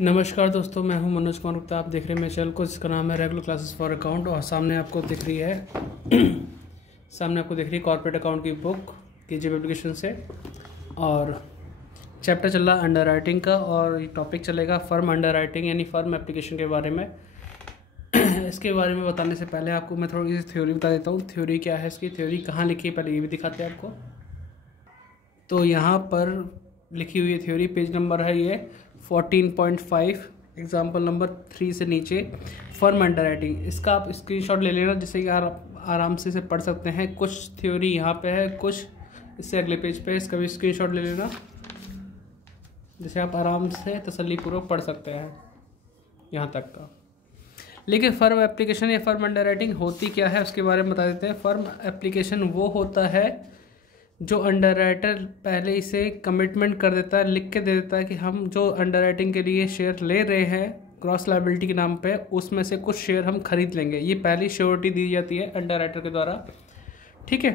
नमस्कार दोस्तों, मैं हूं मनोज कुमार गुप्ता। आप देख रहे हैं मेरे चैनल को, जिसका नाम है रेगुलर क्लासेस फॉर अकाउंट। और सामने आपको दिख रही है कॉर्पोरेट अकाउंट की बुक केजीएफ एप्लीकेशन से। और चैप्टर चल रहा अंडर राइटिंग का, और ये टॉपिक चलेगा फर्म अंडर राइटिंग यानी फर्म एप्लीकेशन के बारे में। इसके बारे में बताने से पहले आपको मैं थोड़ी सी थ्योरी बता देता हूँ। थ्योरी क्या है, इसकी थ्योरी कहाँ लिखी है पहले ये भी दिखाते हैं आपको। तो यहाँ पर लिखी हुई थ्योरी, पेज नंबर है ये 14.5, एग्जाम्पल नंबर 3 से नीचे, फर्म अंडर राइटिंग। इसका आप स्क्रीनशॉट ले लेना, जिससे कि आप आराम से इसे पढ़ सकते हैं। कुछ थ्योरी यहाँ पे है, कुछ इससे अगले पेज पे, इसका भी स्क्रीनशॉट ले लेना, जिसे आप आराम से तसल्लीपूर्वक पढ़ सकते हैं यहाँ तक का। लेकिन फर्म एप्लीकेशन या फर्म अंडर राइटिंग होती क्या है उसके बारे में बता देते हैं। फर्म एप्लीकेशन वो होता है जो अंडर राइटर पहले इसे कमिटमेंट कर देता है, लिख के दे देता है कि हम जो अंडर राइटिंग के लिए शेयर ले रहे हैं क्रॉस लायबिलिटी के नाम पे, उसमें से कुछ शेयर हम खरीद लेंगे। ये पहली श्योरिटी दी जाती है अंडर राइटर के द्वारा, ठीक है।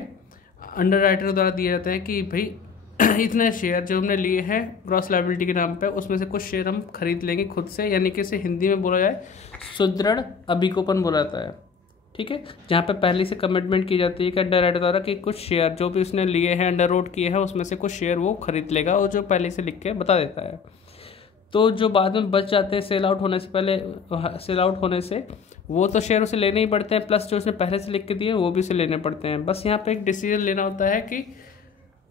अंडर राइटर के द्वारा दिया जाता है कि भाई इतने शेयर जो हमने लिए हैं क्रॉस लायबिलिटी के नाम पे, उसमें से कुछ शेयर हम खरीद लेंगे खुद से, यानी कि इसे हिंदी में बोला जाए सुदृढ़ अभिकोपन बोला जाता है, ठीक है। जहाँ पे पहले से कमिटमेंट की जाती है कि अंडर राइटर द्वारा कि कुछ शेयर जो भी उसने लिए हैं, अंडर रोड किए हैं, उसमें से कुछ शेयर वो खरीद लेगा, और जो पहले से लिख के बता देता है। तो जो बाद में बच जाते हैं सेल आउट होने से पहले, सेल आउट होने से वो तो शेयर उसे लेने ही पड़ते हैं, प्लस जो उसने पहले से लिख के दिए वो भी उसे लेने पड़ते हैं। बस यहाँ पे एक डिसीजन लेना होता है कि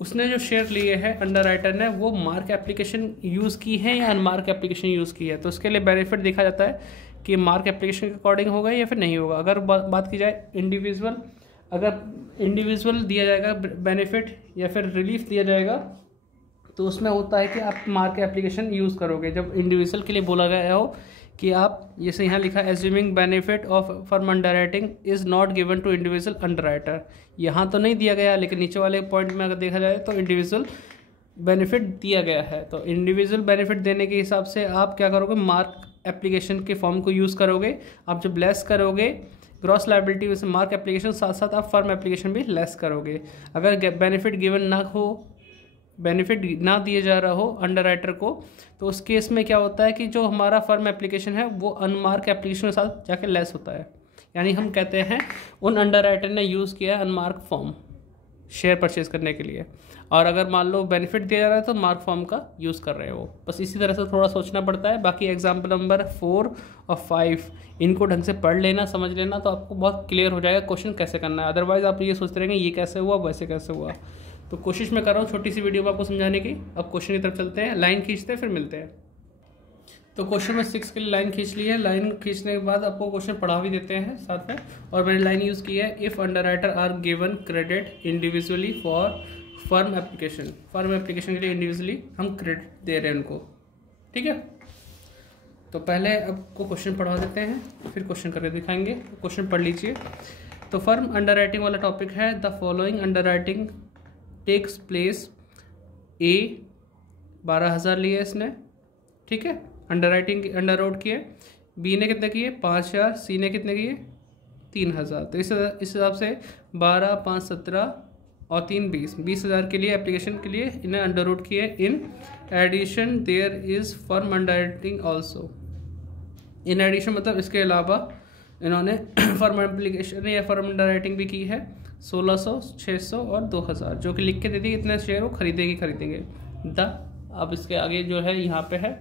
उसने जो शेयर लिए हैं अंडर राइटर ने, वो मार्क एप्लीकेशन यूज़ की है या अनमार्क एप्लीकेशन यूज़ की है। तो उसके लिए बेनिफिट देखा जाता है कि मार्क एप्लीकेशन के अकॉर्डिंग होगा या फिर नहीं होगा। अगर बात की जाए इंडिविजुअल, अगर इंडिविजुअल दिया जाएगा बेनिफिट या फिर रिलीफ दिया जाएगा, तो उसमें होता है कि आप मार्क एप्लीकेशन यूज़ करोगे। जब इंडिविजुअल के लिए बोला गया हो कि आप, जैसे यहाँ लिखा assuming benefit of firm underwriting is not given to individual underwriter, यहाँ तो नहीं दिया गया, लेकिन नीचे वाले पॉइंट में अगर देखा जाए तो इंडिविजुअल बेनिफिट दिया गया है। तो इंडिविजुअल बेनिफिट देने के हिसाब से आप क्या करोगे, मार्क एप्लीकेशन के फॉर्म को यूज़ करोगे। आप जब लेस करोगे ग्रॉस लायबिलिटी में से मार्क एप्लीकेशन, साथ साथ आप फर्म एप्लीकेशन भी लेस करोगे। अगर बेनिफिट गिवन ना हो, बेनिफिट ना दिया जा रहा हो अंडर राइटर को, तो उस केस में क्या होता है कि जो हमारा फर्म एप्लीकेशन है वो अनमार्क एप्लीकेशन के साथ जाके लेस होता है। यानी हम कहते हैं उन अंडर राइटर ने यूज़ किया है अनमार्क फॉर्म शेयर परचेज करने के लिए, और अगर मान लो बेनिफिट दिया जा रहा है तो मार्क फॉर्म का यूज़ कर रहे हो। बस इसी तरह से थोड़ा सोचना पड़ता है। बाकी एग्जाम्पल नंबर 4 और 5 इनको ढंग से पढ़ लेना, समझ लेना, तो आपको बहुत क्लियर हो जाएगा क्वेश्चन कैसे करना है। अदरवाइज आप ये सोचते रहेंगे ये कैसे हुआ वैसे कैसे हुआ। तो कोशिश मैं कर रहा हूँ छोटी सी वीडियो में आपको समझाने की। अब क्वेश्चन की तरफ चलते हैं, लाइन खींचते हैं फिर मिलते हैं। तो क्वेश्चन में 6 के लिए लाइन खींच ली है। लाइन खींचने के बाद आपको क्वेश्चन पढ़ा भी देते हैं साथ में, और मैंने लाइन यूज़ की है if underwriter are given credit individually for firm application. Firm application के लिए इंडिविजुअली हम क्रेडिट दे रहे हैं उनको, ठीक है। तो पहले आपको क्वेश्चन पढ़ा देते हैं, फिर क्वेश्चन करके दिखाएंगे। क्वेश्चन पढ़ लीजिए। तो फर्म अंडर राइटिंग वाला टॉपिक है, the following underwriting takes place. A 12,000 लिए इसने, ठीक है, अंडर राइटिंग अंडर रोड किए। बी ने कितने किए 5,000, सी ने कितने किए 3,000। तो इस हिसाब से 12, 5, 17 और 3, 20,000 के लिए एप्लीकेशन के लिए इन्हें अंडर रोड किए। In addition there is firm underwriting also. In addition मतलब इसके अलावा इन्होंने फर्म एप्लीकेशन या फर्म अंडर राइटिंग भी की है 1,600, 600 और 2,000, जो कि लिख के दे दी इतने शेयर वो खरीदेंगे। अब इसके आगे जो है यहाँ पे है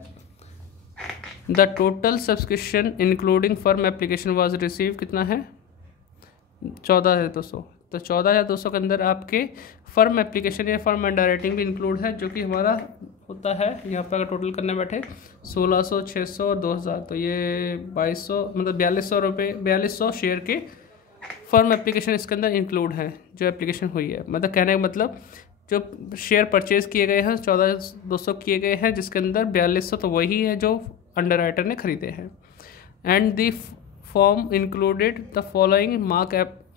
the total subscription including firm application was receive, कितना है 14,200। तो 14,200 के अंदर आपके फर्म एप्लीकेशन या फर्म अंडर राइटिंग भी इंक्लूड है, जो कि हमारा होता है यहाँ पर अगर टोटल करने बैठे 1,600, 600 और 2,000, तो ये 2,200 मतलब 4,200 रुपये, 4,200 शेयर के फर्म एप्लीकेशन इसके अंदर इंक्लूड है जो एप्लीकेशन हुई है। मतलब कहने का मतलब जो शेयर परचेज किए गए हैं 14,200 किए गए हैं, जिसके अंदर 4,200 तो वही है जो अंडर राइटर ने खरीदे हैं। And the form included the following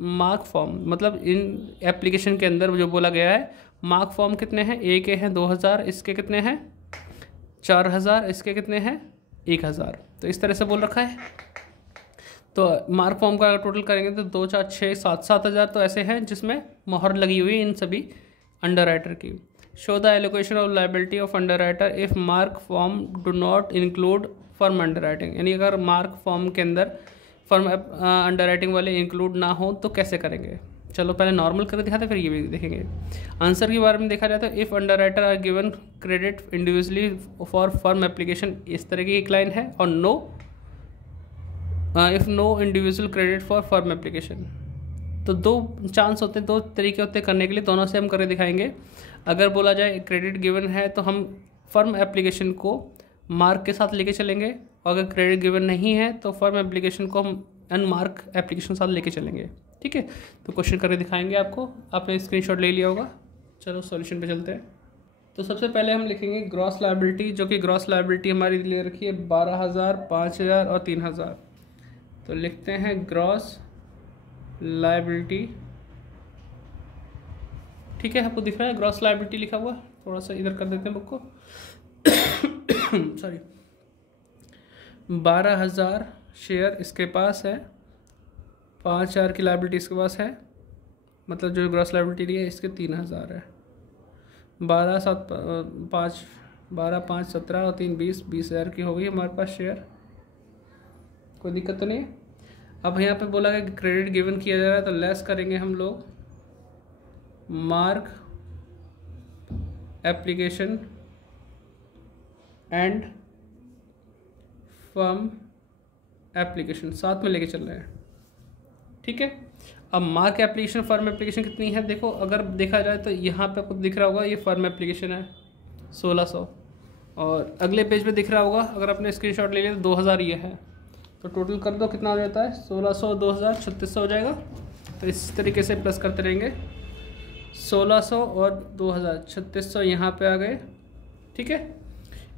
mark form, मतलब इन एप्लीकेशन के अंदर जो बोला गया है मार्क फॉर्म कितने हैं, ए के हैं 2,000, इसके कितने हैं 4,000, इसके कितने हैं 1,000। तो इस तरह से बोल रखा है। तो मार्क फॉर्म का अगर टोटल करेंगे तो 2, 4, 6, 7, 7,000 तो ऐसे हैं जिसमें मोहर लगी हुई है इन सभी अंडर राइटर की। Show the allocation of liability of underwriter if mark form do not include firm under writing, यानी अगर मार्क फॉर्म के अंदर फर्म अंडर राइटिंग वाले इंक्लूड ना हो तो कैसे करेंगे। चलो पहले नॉर्मल करके दिखाते फिर ये भी देखेंगे। आंसर के बारे में देखा जाए तो if underwriter are given credit individually for firm application, इस तरह की एक लाइन है, और no if no individual credit for firm application. तो दो चांस होते हैं, दो तरीके होते हैं करने के लिए, दोनों से हम करके दिखाएंगे। अगर बोला जाए क्रेडिट गिवन है तो हम फर्म एप्लीकेशन को मार्क के साथ लेके चलेंगे, और अगर क्रेडिट गिवन नहीं है तो फर्म एप्लीकेशन को हम अनमार्क एप्लीकेशन साथ लेके चलेंगे। ठीक है, तो क्वेश्चन करके दिखाएंगे आपको, आपने स्क्रीनशॉट ले लिया होगा। चलो सॉल्यूशन पे चलते हैं। तो सबसे पहले हम लिखेंगे ग्रॉस लायबिलिटी, जो कि ग्रॉस लायबिलिटी हमारी ले रखी है 12,000, 5,000 और 3,000। तो लिखते हैं ग्रॉस लायबिलिटी। ठीक है, आपको दिख रहा है ग्रॉस लायबिलिटी लिखा हुआ, थोड़ा सा इधर कर देते हैं बुक को सॉरी। 12,000 शेयर इसके पास है, 5,000 की लायबिलिटी इसके पास है, मतलब जो ग्रॉस लायबिलिटी दी है इसके 3,000 है। 12 7 5 12 5 17 और 3 20, 20,000 की हो गई हमारे पास शेयर, कोई दिक्कत तो नहीं। अब यहाँ पे बोला है कि क्रेडिट गिवन किया जा रहा है, तो लेस करेंगे हम लोग mark application and firm application, साथ में लेके चल रहे हैं। ठीक है, अब मार्क एप्लीकेशन फर्म एप्लीकेशन कितनी है, देखो अगर देखा जाए तो यहाँ पे आपको दिख रहा होगा ये फर्म एप्लीकेशन है 1600, और अगले पेज पे दिख रहा होगा, अगर आपने स्क्रीनशॉट ले लिया तो 2,000 ये है। तो टोटल कर दो कितना हो जाता है, 1600 2,000 3600 हो जाएगा। तो इस तरीके से प्लस करते रहेंगे, 1600 और 2,000 3600 यहाँ पे आ गए। ठीक है,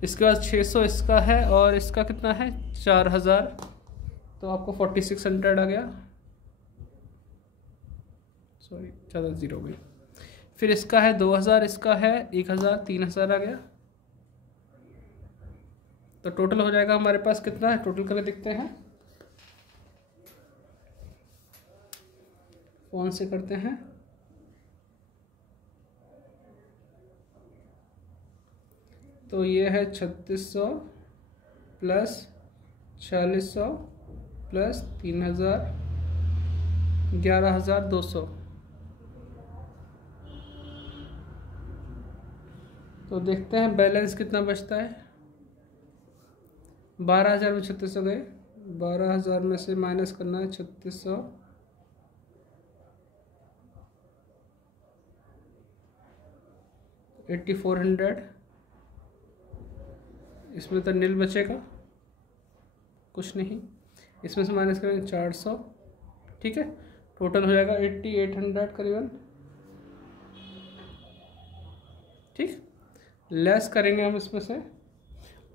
इसके बाद 600 इसका है, और इसका कितना है 4,000, तो आपको 4600 आ गया, सॉरी ज़्यादा जीरो गई। फिर इसका है 2,000, इसका है 1,000, 3,000 आ गया। तो टोटल हो जाएगा हमारे पास कितना है, टोटल करके देखते हैं, कौन से करते हैं। तो ये है 3600 प्लस 4600 प्लस 3,000, 11,200। तो देखते हैं बैलेंस कितना बचता है। 12,000 में 3600 गए, 12,000 में से माइनस करना है 3600, $8,400, इसमें तो नील बचेगा कुछ नहीं, इसमें से माइनस करेंगे 400। ठीक है, टोटल हो जाएगा 8,800 करीबन। ठीक, लेस करेंगे हम इसमें से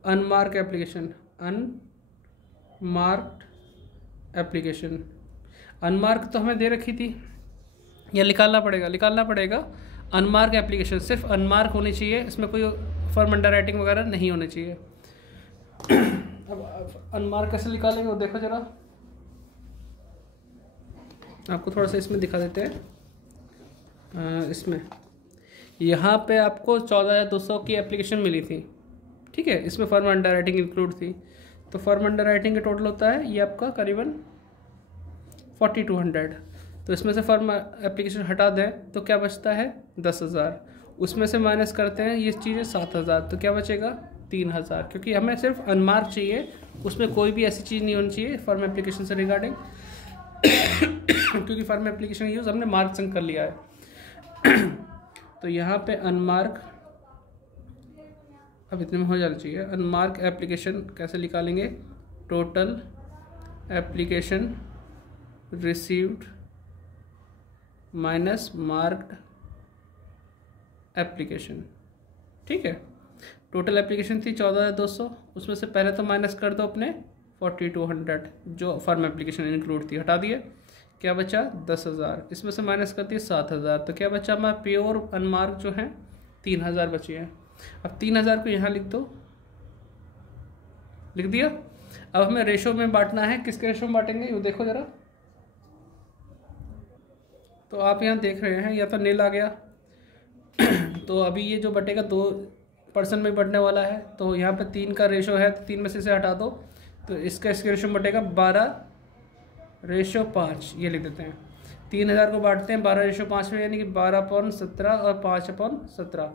unmark application, unmarked application. Unmark तो हमें दे रखी थी, या निकालना पड़ेगा। अनमार्क एप्लीकेशन सिर्फ अनमार्क होनी चाहिए, इसमें कोई फर्म अंडर राइटिंग वगैरह नहीं होनी चाहिए। अब अनमार्क कैसे निकालेंगे वो देखो जरा, आपको थोड़ा सा इसमें दिखा देते हैं। इसमें यहाँ पे आपको 14,200 की एप्लीकेशन मिली थी। ठीक है, इसमें फर्म अंडर राइटिंग इंक्लूड थी, तो फर्म अंडर राइटिंग का टोटल होता है ये आपका करीबन 4,200। तो इसमें से फर्म एप्लीकेशन हटा दें तो क्या बचता है 10,000, उसमें से माइनस करते हैं ये चीज़ें 7,000, तो क्या बचेगा 3,000, क्योंकि हमें सिर्फ अनमार्क चाहिए, उसमें कोई भी ऐसी चीज़ नहीं होनी चाहिए फर्म एप्लीकेशन से रिगार्डिंग क्योंकि फर्म एप्लीकेशन यूज़ हमने मार्क संग कर लिया है तो यहाँ पे अनमार्क अब इतने में हो जाना चाहिए। अनमार्क एप्लीकेशन कैसे निकालेंगे, total application received minus marked application. ठीक है, टोटल एप्लीकेशन थी 14,200, उसमें से पहले तो माइनस कर दो अपने 4,200 जो फर्म एप्लीकेशन इंक्लूड थी, हटा दिए, क्या बचा 10,000, इसमें से माइनस कर दिए 7,000, तो क्या बचा हमारा प्योर अनमार्क जो है 3,000 बची है। अब 3,000 को यहाँ लिख दो, लिख दिया। अब हमें रेशो में बांटना है, किसके रेशो में बांटेंगे ये देखो जरा। तो आप यहाँ देख रहे हैं या तो नील आ गया तो अभी ये जो बटेगा 2 परसेंट में बढ़ने वाला है, तो यहाँ पे 3 का रेशो है तो 3 में से हटा दो, तो इसका रेशो में बटेगा 12/5, ये लिख देते हैं। 3000 को बांटते हैं 12/5 में, यानी कि 12/17 और 5/17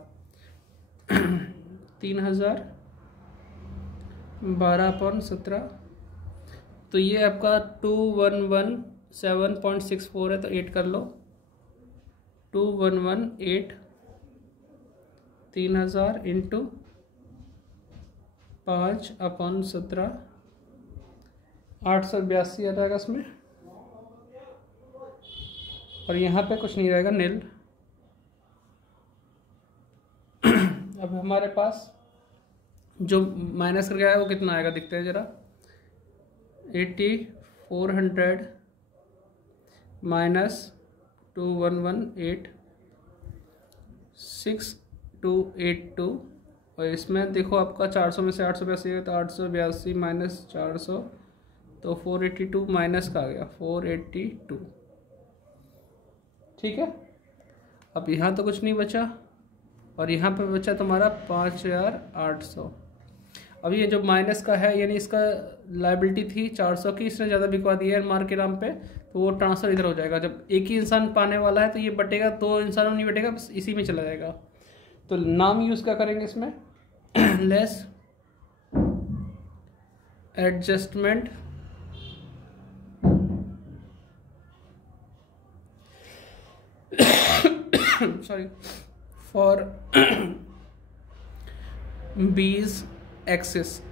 3000 12/17, तो ये आपका 2117.64 है, तो 8 कर लो, 2118 3000 इंटू 5/17 882 आ जाएगा इसमें, और यहाँ पे कुछ नहीं रहेगा, नील। अब हमारे पास जो माइनस करके आया वो कितना आएगा देखते हैं ज़रा। 8400 माइनस 2118 6282, और इसमें देखो आपका 400 में से 882 है तो 882 माइनस 400, तो 482 माइनस का आ गया 482। ठीक है, अब यहाँ तो कुछ नहीं बचा, और यहाँ पे बचा तुम्हारा 5800। अब ये जो माइनस का है, यानी इसका लायबिलिटी थी 400 की, इसने ज़्यादा बिकवा दी है एनमार्क के नाम पे, तो वो ट्रांसफ़र इधर हो जाएगा। जब एक ही इंसान पाने वाला है तो ये बटेगा, 2 इंसानों में नहीं बटेगा, बस इसी में चला जाएगा। तो नाम यूज़ क्या करेंगे इसमें, लेस एडजस्टमेंट सॉरी फॉर बीज एक्सेस।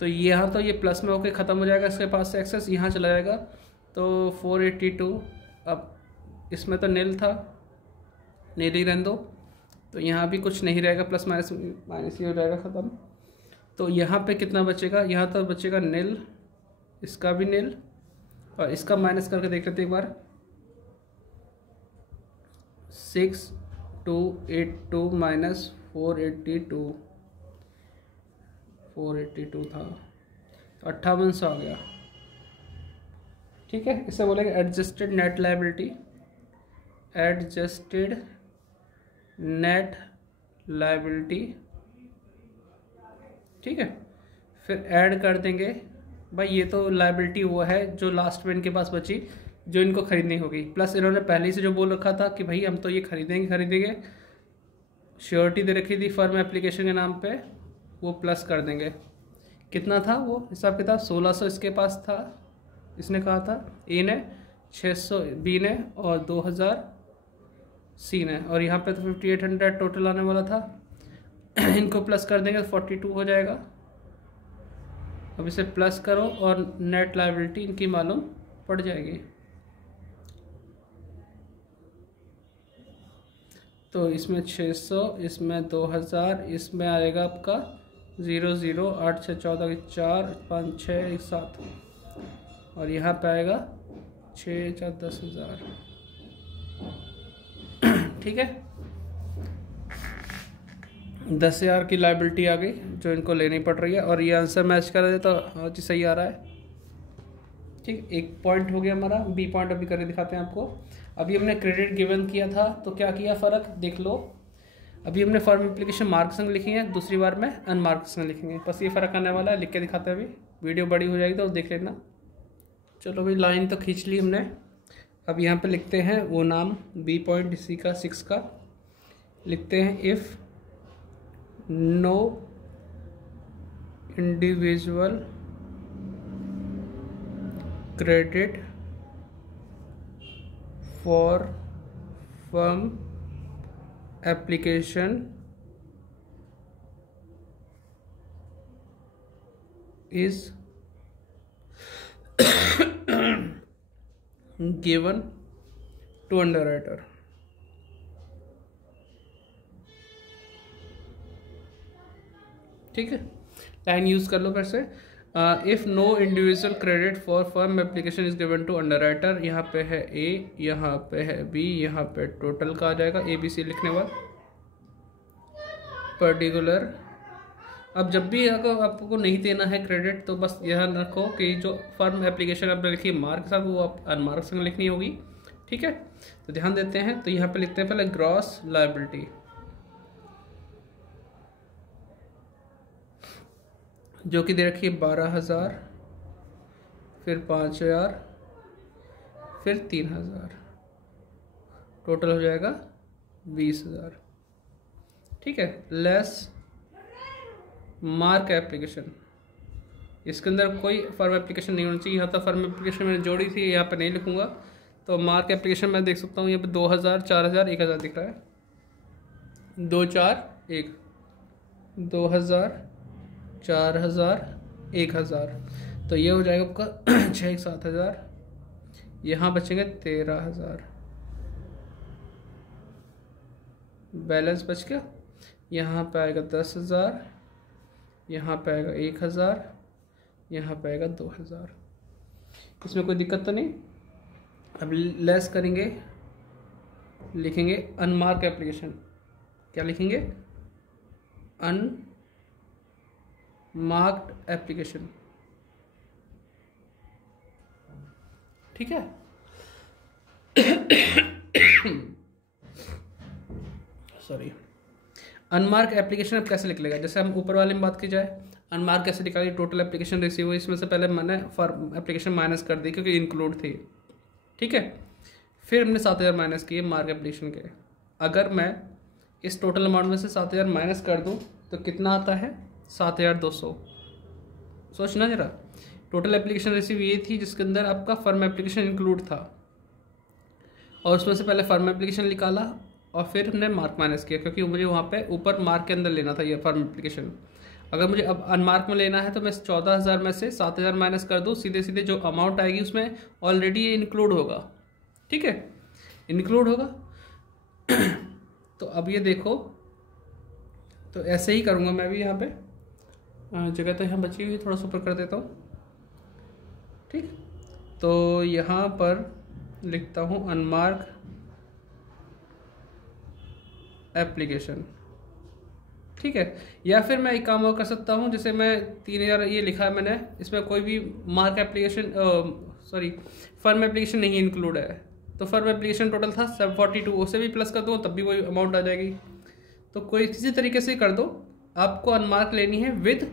तो यहाँ तो ये प्लस में होके ख़त्म हो जाएगा, इसके पास से एक्सेस यहाँ चला जाएगा, तो 482। अब इसमें तो नील था, नील ही रहने दो, तो यहाँ भी कुछ नहीं रहेगा, प्लस माइनस माइनस ही हो जाएगा ख़त्म। तो यहाँ पे कितना बचेगा, यहाँ तो बचेगा नील, इसका भी नील, और इसका माइनस करके देख लेते एक बार। 6282 माइनस 482 था, 5800 आ गया। ठीक है, इसे बोलेंगे adjusted net liability, adjusted net liability. ठीक है, फिर ऐड कर देंगे भाई, ये तो लायबिलिटी वो है जो लास्ट में इनके पास बची, जो इनको खरीदनी होगी, प्लस इन्होंने पहले से जो बोल रखा था कि भाई हम तो ये खरीदेंगे, श्योरिटी दे रखी थी फर्म एप्लीकेशन के नाम पे, वो प्लस कर देंगे। कितना था वो हिसाब किताब, 1600 इसके पास था, इसने कहा था ए ने, 600 बी ने, और 2000 सी ने, और यहाँ पे तो 5800 टोटल आने वाला था। इनको प्लस कर देंगे तो 42 हो जाएगा। अब इसे प्लस करो और नेट लायबिलिटी इनकी मालूम पड़ जाएगी। तो इसमें 600, इसमें 2000, इसमें आएगा आपका 00 8 6 14 4 5 6 1 7, और यहाँ पे आएगा 6 4 10,000। ठीक है, 10,000 की लायबिलिटी आ गई जो इनको लेनी पड़ रही है, और ये आंसर मैच कर दे तो हाँ जी सही आ रहा है। ठीक, एक पॉइंट हो गया हमारा। बी पॉइंट अभी करके दिखाते हैं आपको। अभी हमने क्रेडिट गिवन किया था तो क्या किया, फ़र्क देख लो। अभी हमने फॉर्म एप्लीकेशन मार्क संग लिखी है, दूसरी बार में अनमार्क संग लिखेंगे, बस ये फ़र्क आने वाला है। लिख के दिखाते हैं, अभी वीडियो बड़ी हो जाएगी तो देख लेना। चलो भाई, लाइन तो खींच ली हमने। अब यहाँ पे लिखते हैं वो नाम, बी पॉइंट इसी का 6 का लिखते हैं। If no individual credit for firm application is given to underwriter। ठीक है, लाइन यूज कर लो फिर से। If no individual credit for firm application is given to underwriter, यहाँ पे है ए, यहाँ पे है बी, यहाँ पे टोटल का आ जाएगा ABC लिखने बाद पर्टिकुलर। अब जब भी अगर आपको नहीं देना है क्रेडिट तो बस ध्यान रखो कि जो फर्म एप्लीकेशन आपने लिखी मार्क के साथ, वो आप अनमार्क संग लिखनी होगी। ठीक है, तो ध्यान देते हैं। तो यहाँ पे लिखते हैं पहले ग्रॉस लायबिलिटी, जो कि दे रखी है 12,000, फिर 5,000, फिर 3,000, टोटल हो जाएगा 20,000। ठीक है, लेस मार्क एप्लीकेशन, इसके अंदर कोई फर्म एप्लीकेशन नहीं होनी चाहिए। यहाँ तक फर्म एप्लीकेशन मैंने जोड़ी थी, यहाँ पे नहीं लिखूंगा। तो मार्क एप्लीकेशन मैं देख सकता हूँ यहाँ पे 2,000, 4,000, 1,000 दिख रहा है। 2, 4, 1, 2,000, 4,000, 1,000, तो ये हो जाएगा आपका 6, 7,000। यहाँ बचेंगे 13,000, बैलेंस बच गया। यहाँ पे आएगा 10,000, यहाँ पे आएगा 1,000, यहाँ पे आएगा 2,000। इसमें कोई दिक्कत तो नहीं। अब लेस करेंगे, लिखेंगे अनमार्क एप्लीकेशन। क्या लिखेंगे? Unmarked application. ठीक है। सॉरी, अनमार्क एप्लीकेशन अब कैसे निकलेगा? जैसे हम ऊपर वाले में बात की जाए, अनमार्क कैसे निकाली? टोटल एप्लीकेशन रिसीव हुई, इसमें से पहले मैंने फॉर्म एप्लीकेशन माइनस कर दी क्योंकि इंक्लूड थी। ठीक है, फिर हमने 7,000 माइनस किए मार्क एप्लीकेशन के। अगर मैं इस टोटल अमाउंट में से 7,000 माइनस कर दूं तो कितना आता है? 7,200। सोचना जरा, टोटल एप्लीकेशन रिसीव ये थी जिसके अंदर आपका फर्म एप्लीकेशन इंक्लूड था, और उसमें से पहले फर्म एप्लीकेशन निकाला और फिर हमने मार्क माइनस किया क्योंकि मुझे वहाँ पे ऊपर मार्क के अंदर लेना था ये फर्म एप्लीकेशन। अगर मुझे अब अनमार्क में लेना है तो मैं 14,000 में से 7,000 माइनस कर दूँ, सीधे सीधे जो अमाउंट आएगी उसमें ऑलरेडी ये इंक्लूड होगा। ठीक है, इंक्लूड होगा। तो अब ये देखो, तो ऐसे ही करूँगा मैं भी। यहाँ पे जगह तो यहाँ बची हुई, थोड़ा सा ऊपर कर देता हूँ। ठीक, तो यहाँ पर लिखता हूँ अनमार्क एप्लीकेशन। ठीक है, या फिर मैं एक काम और कर सकता हूँ, जैसे मैं 3,000 ये लिखा है मैंने, इसमें कोई भी मार्क एप्लीकेशन फर्म एप्लीकेशन नहीं इंक्लूड है, तो फर्म एप्लीकेशन टोटल था 742, उसे भी प्लस कर दो तब भी वही अमाउंट आ जाएगी। तो कोई किसी तरीके से कर दो, आपको अनमार्क लेनी है विद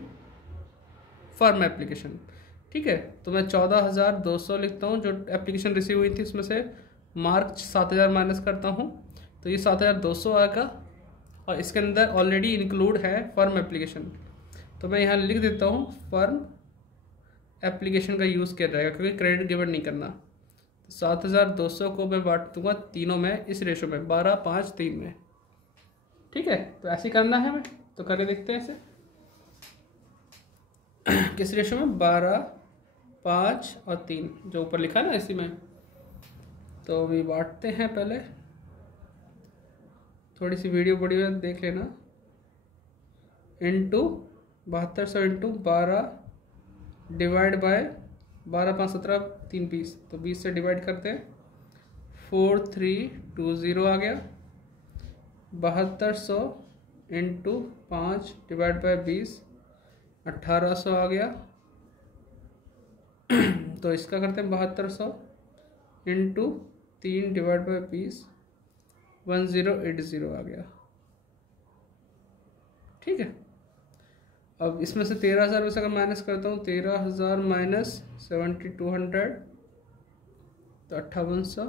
फर्म एप्लीकेशन। ठीक है, तो मैं 14,200 लिखता हूँ, जो एप्लीकेशन रिसीव हुई थी उसमें से मार्क 7,000 माइनस करता हूँ, तो ये 7,200 आएगा, और इसके अंदर ऑलरेडी इंक्लूड है फर्म एप्लीकेशन। तो मैं यहाँ लिख देता हूँ फर्म एप्लीकेशन का यूज़ किया जाएगा क्योंकि क्रेडिट गिवन नहीं करना। तो 7,200 को मैं बांट दूंगा तीनों में, इस रेशो में 12, 5, 3 में। ठीक है, तो ऐसे करना है हमें, तो करके देखते हैं ऐसे। किस रेशो में? 12, 5 और 3, जो ऊपर लिखा है ना इसी में। तो अभी बांटते हैं, पहले थोड़ी सी वीडियो बड़ी हुई देख लेना। इंटू 7200 इंटू 12 डिवाइड बाय 12, 5, 17, 3, 20, तो 20 से डिवाइड करते हैं, 4320 आ गया। 7200 इंटू 5 डिवाइड बाय 20, 1800 आ गया। तो इसका करते हैं 7200 इंटू 3 डिवाइड बाय 20, 1080 आ गया। ठीक है, अब इसमें से 13,000 में से अगर माइनस करता हूँ, 13,000 माइनस 7,200, तो 5,800।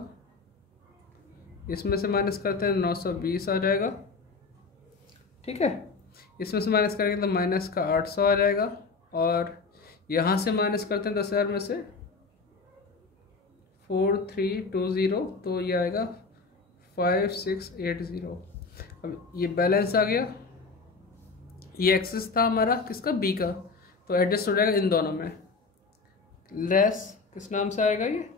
इसमें से माइनस करते हैं 920 आ जाएगा। ठीक है, इसमें से माइनस करेंगे तो माइनस का 800 आ जाएगा, और यहाँ से माइनस करते हैं 10,000 में से 4320, तो ये आएगा 5680। अब ये बैलेंस आ गया, ये एक्सेस था हमारा किसका? बी का, तो एडजस्ट हो जाएगा इन दोनों में। लेस किस नाम से आएगा? ये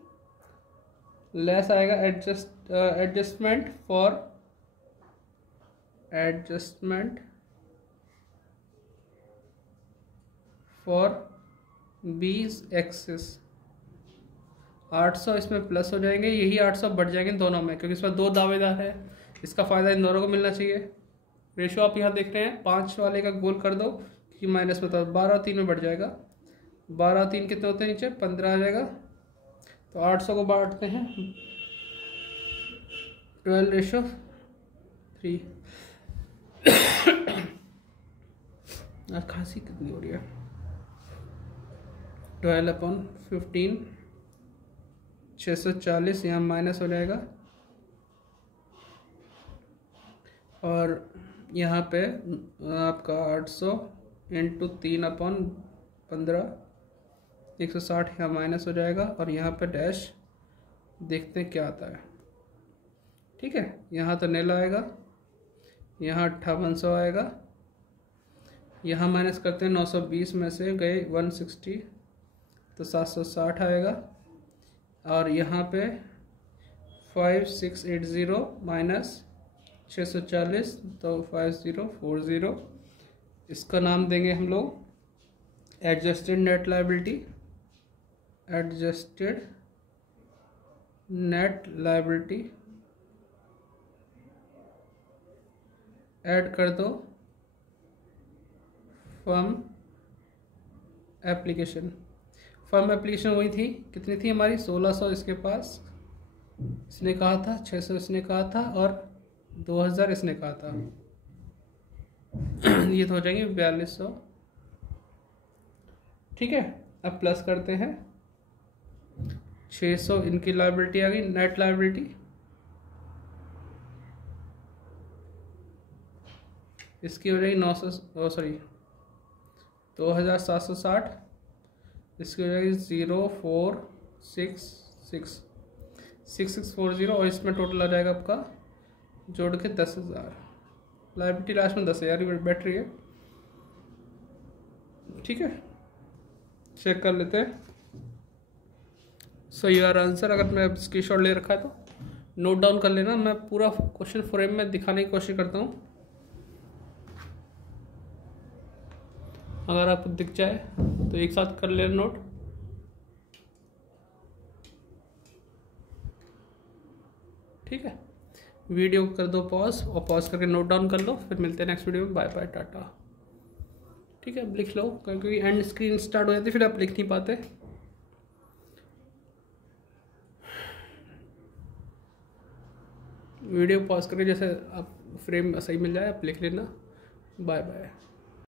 लेस आएगा एडजस्टमेंट फॉर बी एक्सेस। 800 इसमें प्लस हो जाएंगे, यही 800 बढ़ जाएंगे इन दोनों में क्योंकि इसमें 2 दावेदार है, इसका फ़ायदा इन दोनों को मिलना चाहिए। रेशो आप यहाँ देख रहे हैं, 5 वाले का गोल कर दो कि माइनस में, तो 12 और 3 में बढ़ जाएगा। 12 और 3 कितने होते हैं? नीचे 15 आ जाएगा। तो 800 को बांटते हैं 12:3। खांसी कितनी हो रही है? 12/15 640 यहाँ माइनस हो जाएगा, और यहाँ पे आपका 800 इंटू 3/15 160 यहाँ माइनस हो जाएगा, और यहाँ पे डैश देखते हैं क्या आता है। ठीक है, यहाँ तो नील आएगा, यहाँ 5800 आएगा, यहाँ माइनस करते हैं 920 में से गए 160 तो 760 आएगा, और यहाँ पे 5680 माइनस 640 तो 5040। इसका नाम देंगे हम लोग adjusted net liability. Adjusted net liability add कर दो फर्म एप्लीकेशन। फर्म एप्लीकेशन वही थी, कितनी थी हमारी 1600 इसके पास, इसने कहा था 600 इसने कहा था, और 2000 इसने कहा था। ये तो हो जाएंगे 4200। ठीक है, अब प्लस करते हैं 600 इनकी लायबिलिटी आ गई, नेट लायबिलिटी। इसकी हो जाएगी 2760। इसकी हो जाएगी 0666 और इसमें टोटल आ जाएगा आपका जोड़ के 10,000। लायबिलिटी लास्ट में 10,000 ही बैठ रही है। ठीक है, चेक कर लेते हैं। सो योर आंसर, अगर मैं स्क्रीनशॉट ले रखा है तो नोट डाउन कर लेना, मैं पूरा क्वेश्चन फ्रेम में दिखाने की कोशिश करता हूँ। अगर आपको दिख जाए तो एक साथ कर लेना नोट। ठीक है, वीडियो कर दो पॉज, और पॉज करके नोट डाउन कर लो, फिर मिलते हैं नेक्स्ट वीडियो में। Bye bye, tata. ठीक है, अब लिख लो, क्योंकि एंड स्क्रीन स्टार्ट हो जाती है, फिर आप लिख नहीं पाते। वीडियो पॉज करके जैसे आप फ्रेम सही मिल जाए आप लिख लेना। Bye bye.